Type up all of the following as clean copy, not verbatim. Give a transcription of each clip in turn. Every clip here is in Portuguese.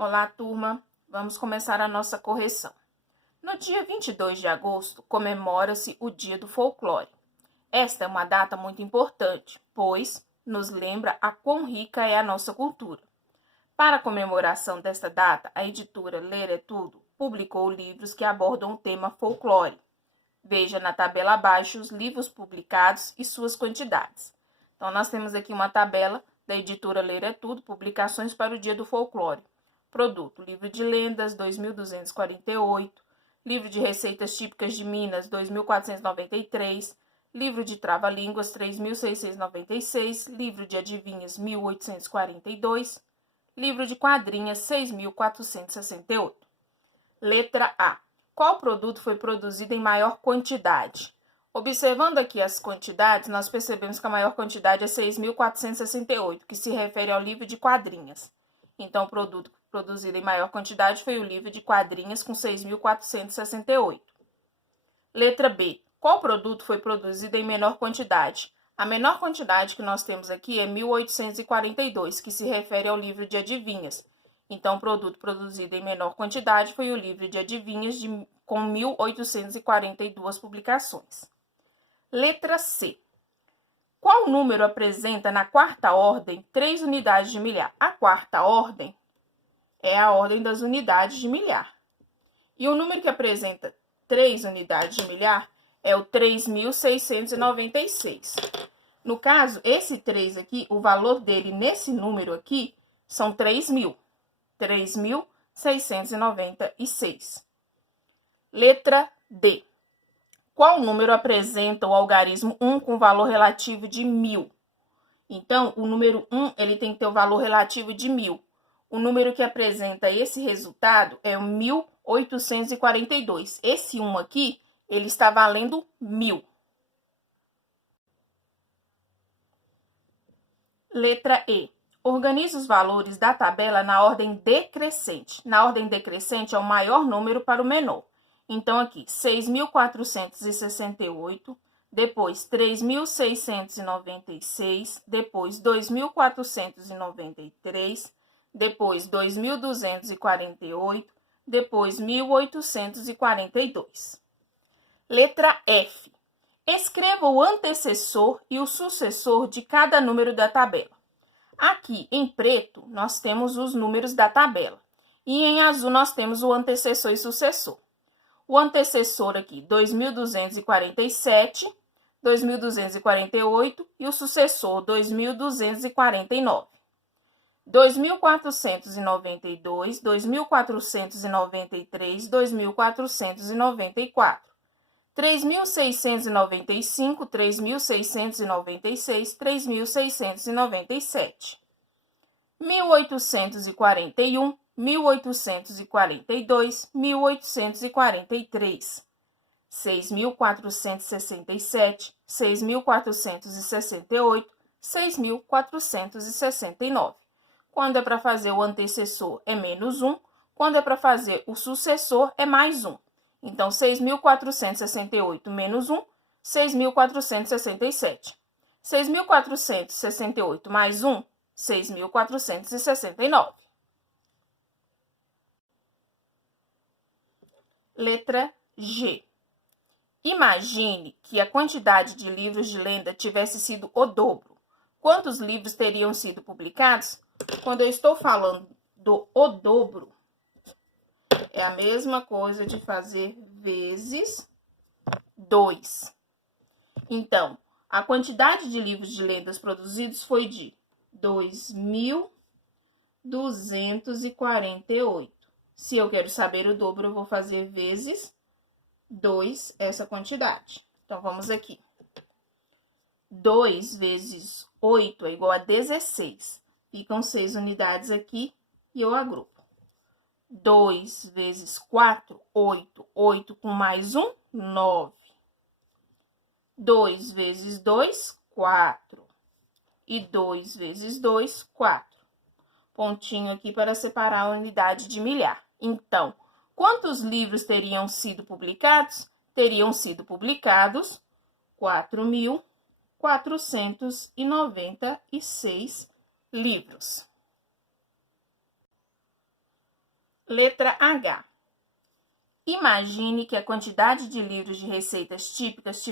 Olá, turma! Vamos começar a nossa correção. No dia 22 de agosto, comemora-se o Dia do Folclore. Esta é uma data muito importante, pois nos lembra a quão rica é a nossa cultura. Para a comemoração desta data, a editora Ler é Tudo publicou livros que abordam o tema folclore. Veja na tabela abaixo os livros publicados e suas quantidades. Então, nós temos aqui uma tabela da editora Ler é Tudo, publicações para o Dia do Folclore. Produto: livro de lendas, 2.248, livro de receitas típicas de Minas, 2.493, livro de trava-línguas, 3.696, livro de adivinhas, 1.842, livro de quadrinhas, 6.468. Letra A. Qual produto foi produzido em maior quantidade? Observando aqui as quantidades, nós percebemos que a maior quantidade é 6.468, que se refere ao livro de quadrinhas. Então, o produto produzido em maior quantidade foi o livro de quadrinhas, com 6.468. Letra B. Qual produto foi produzido em menor quantidade? A menor quantidade que nós temos aqui é 1.842, que se refere ao livro de adivinhas. Então, o produto produzido em menor quantidade foi o livro de adivinhas, com 1.842 publicações. Letra C. Qual número apresenta na quarta ordem 3 unidades de milhar? A quarta ordem é a ordem das unidades de milhar. E o número que apresenta 3 unidades de milhar é o 3.696. No caso, esse 3 aqui, o valor dele nesse número aqui são 3.000. 3.696. Letra D. Qual número apresenta o algarismo 1 com valor relativo de 1.000? Então, o número 1 ele tem que ter o valor relativo de 1.000. O número que apresenta esse resultado é o 1.842. Esse 1 aqui, ele está valendo 1.000. Letra E. Organize os valores da tabela na ordem decrescente. Na ordem decrescente é o maior número para o menor. Então, aqui, 6.468, depois 3.696, depois 2.493, depois 2.248, depois 1.842. Letra F. Escreva o antecessor e o sucessor de cada número da tabela. Aqui, em preto, nós temos os números da tabela. E em azul, nós temos o antecessor e sucessor. O antecessor aqui, 2.247, 2.248 e o sucessor, 2.249. 2.492, 2.493, 2.494. 3.695, 3.696, 3.697. 1.841, 1.842, 1.843. 6.467, 6.468, 6.469. Quando é para fazer o antecessor é menos 1, quando é para fazer o sucessor é mais 1. Então, 6.468 menos 1, 6.467. 6.468 mais 1, 6.469. Letra G. Imagine que a quantidade de livros de lenda tivesse sido o dobro. Quantos livros teriam sido publicados? Quando eu estou falando do o dobro, é a mesma coisa de fazer vezes 2. Então, a quantidade de livros de lendas produzidos foi de 2.248. Se eu quero saber o dobro, eu vou fazer vezes 2 essa quantidade. Então, vamos aqui. 2 vezes 8 é igual a 16. Ficam 6 unidades aqui e eu agrupo. 2 vezes 4, 8. 8 com mais 1, 9. 2 vezes 2, 4. E 2 vezes 2, 4. Pontinho aqui para separar a unidade de milhar. Então, quantos livros teriam sido publicados? Teriam sido publicados 4.496 livros. Letra H. Imagine que a quantidade de livros de receitas típicas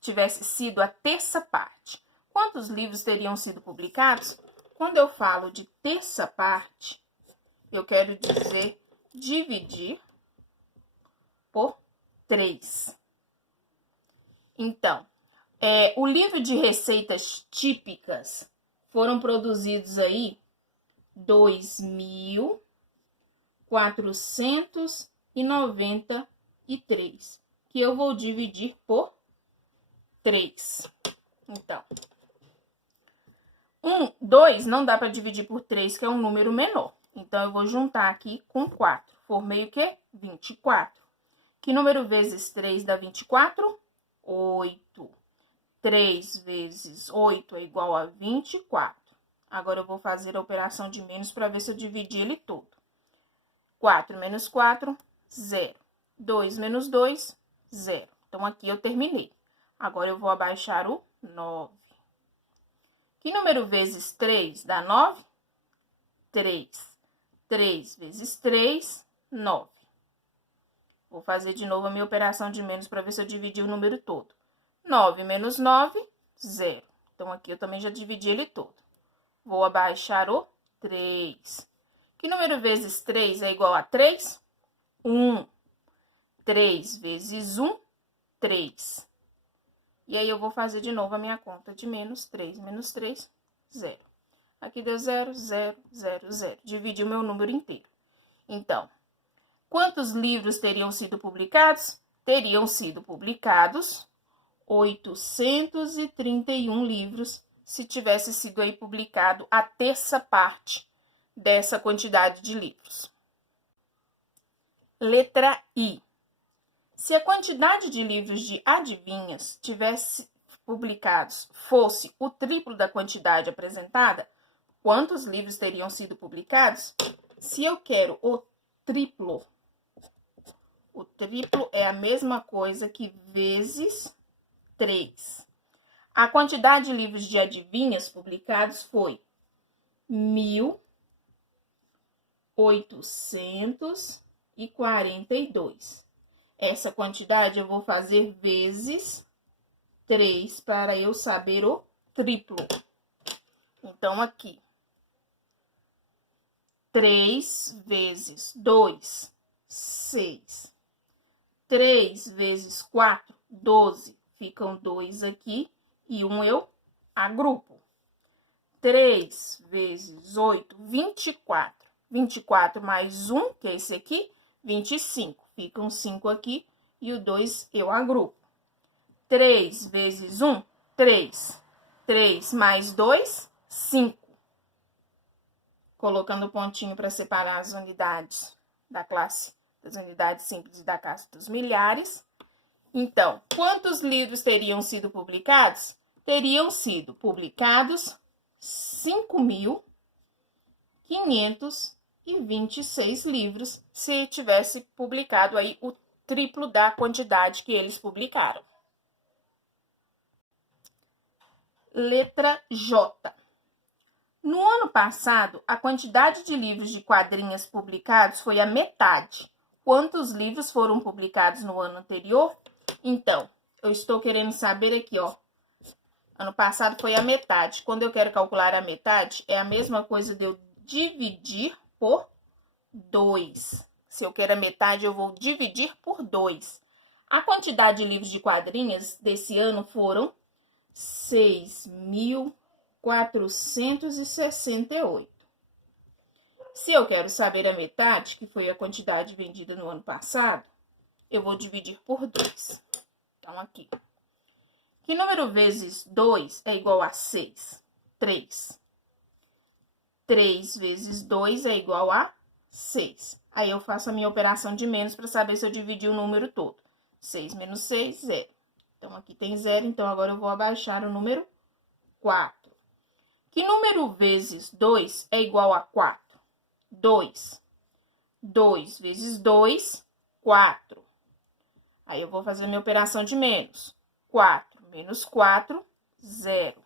tivesse sido a terça parte. Quantos livros teriam sido publicados? Quando eu falo de terça parte, eu quero dizer dividir por 3. Então, o livro de receitas típicas foram produzidos aí 2.493, que eu vou dividir por 3. Então, 2 não dá para dividir por 3, que é um número menor. Então, eu vou juntar aqui com 4. Formei o quê? 24. Que número vezes 3 dá 24? 8. 3 vezes 8 é igual a 24. Agora, eu vou fazer a operação de menos para ver se eu dividi ele todo. 4 menos 4, 0. 2 menos 2, 0. Então, aqui eu terminei. Agora, eu vou abaixar o 9. Que número vezes 3 dá 9? 3. 3 vezes 3, 9. Vou fazer de novo a minha operação de menos para ver se eu dividi o número todo. 9 menos 9, 0. Então, aqui eu também já dividi ele todo. Vou abaixar o 3. Que número vezes 3 é igual a 3? 1. 3 vezes 1, 3. E aí, eu vou fazer de novo a minha conta de menos. 3 menos 3, 0. Aqui deu 0, 0, 0, 0. Dividi o meu número inteiro. Então, quantos livros teriam sido publicados? Teriam sido publicados 831 livros, se tivesse sido aí publicado a terça parte dessa quantidade de livros. Letra I. Se a quantidade de livros de adivinhas tivesse publicados fosse o triplo da quantidade apresentada, quantos livros teriam sido publicados? Se eu quero o triplo é a mesma coisa que vezes 3. A quantidade de livros de adivinhas publicados foi 1.842. Essa quantidade eu vou fazer vezes 3 para eu saber o triplo. Então, aqui, 3 vezes 2, 6. 3 vezes 4, 12. Ficam 2 aqui e 1 eu agrupo. 3 vezes 8, 24. 24 mais 1, que é esse aqui, 25. Ficam 5 aqui e o 2 eu agrupo. 3 vezes 1, 3. 3 mais 2, 5. Colocando o pontinho para separar as unidades da classe, das unidades simples e da classe dos milhares. Então, quantos livros teriam sido publicados? Teriam sido publicados 5.526 livros, se tivesse publicado aí o triplo da quantidade que eles publicaram. Letra J. No ano passado, a quantidade de livros de quadrinhas publicados foi a metade. Quantos livros foram publicados no ano anterior? Então, eu estou querendo saber aqui, ó. Ano passado foi a metade. Quando eu quero calcular a metade, é a mesma coisa de eu dividir por 2. Se eu quero a metade, eu vou dividir por 2. A quantidade de livros de quadrinhas desse ano foram 6.468. Se eu quero saber a metade, que foi a quantidade vendida no ano passado, eu vou dividir por 2. Então, aqui. Que número vezes 2 é igual a 6? 3. 3 vezes 2 é igual a 6. Aí, eu faço a minha operação de menos para saber se eu dividi o número todo. 6 menos 6, 0. Então, aqui tem 0, então agora eu vou abaixar o número 4. Que número vezes 2 é igual a 4? 2. 2 vezes 2, 4. Aí, eu vou fazer a minha operação de menos. 4 menos 4, 0.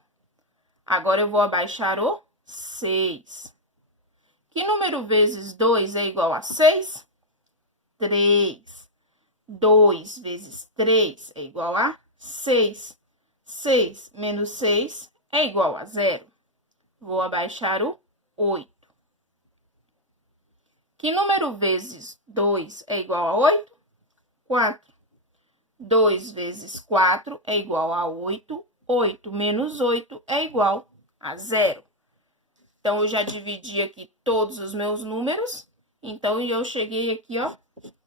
Agora, eu vou abaixar o 6. Que número vezes 2 é igual a 6? 3. 2 vezes 3 é igual a 6. 6 menos 6 é igual a 0. Vou abaixar o 8. Que número vezes 2 é igual a 8? 4. 2 vezes 4 é igual a 8. 8 menos 8 é igual a 0. Então, eu já dividi aqui todos os meus números. Então, eu cheguei aqui, ó,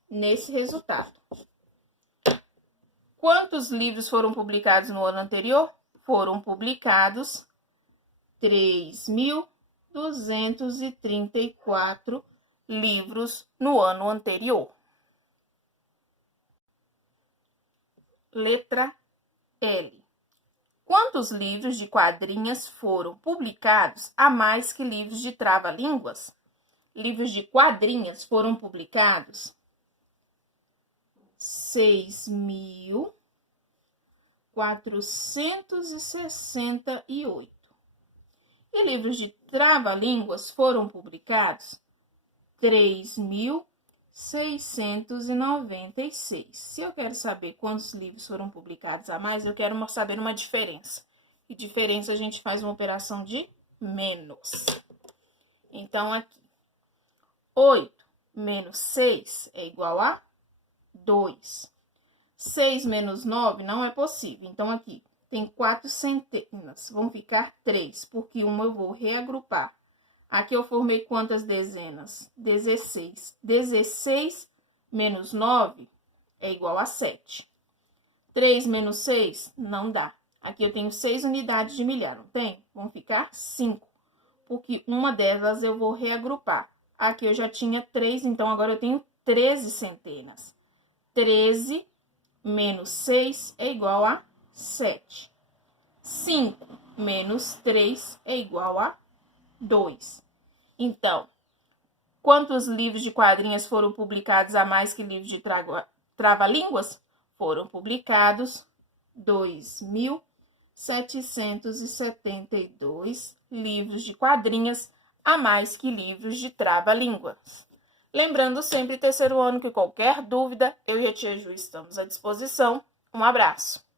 nesse resultado. Quantos livros foram publicados no ano anterior? Foram publicados 3.234 livros no ano anterior. Letra L. Quantos livros de quadrinhas foram publicados a mais que livros de trava-línguas? Livros de quadrinhas foram publicados 6.468. E livros de trava-línguas foram publicados 3.696. Se eu quero saber quantos livros foram publicados a mais, eu quero saber uma diferença. E diferença a gente faz uma operação de menos. Então, aqui, 8 menos 6 é igual a 2. 6 menos 9 não é possível. Então, aqui tem 4 centenas. Vão ficar 3, porque uma eu vou reagrupar. Aqui eu formei quantas dezenas? 16. 16 menos 9 é igual a 7. 3 menos 6 não dá. Aqui eu tenho 6 unidades de milhar, não tem? Vão ficar 5, porque uma delas eu vou reagrupar. Aqui eu já tinha 3, então agora eu tenho 13 centenas. 13 menos 6 é igual a 7. 5 menos 3 é igual a 2. Então, quantos livros de quadrinhas foram publicados a mais que livros de trava-línguas? Foram publicados 2.772 livros de quadrinhas a mais que livros de trava-línguas. Lembrando sempre, terceiro ano, que qualquer dúvida, eu e a tia Ju estamos à disposição. Um abraço!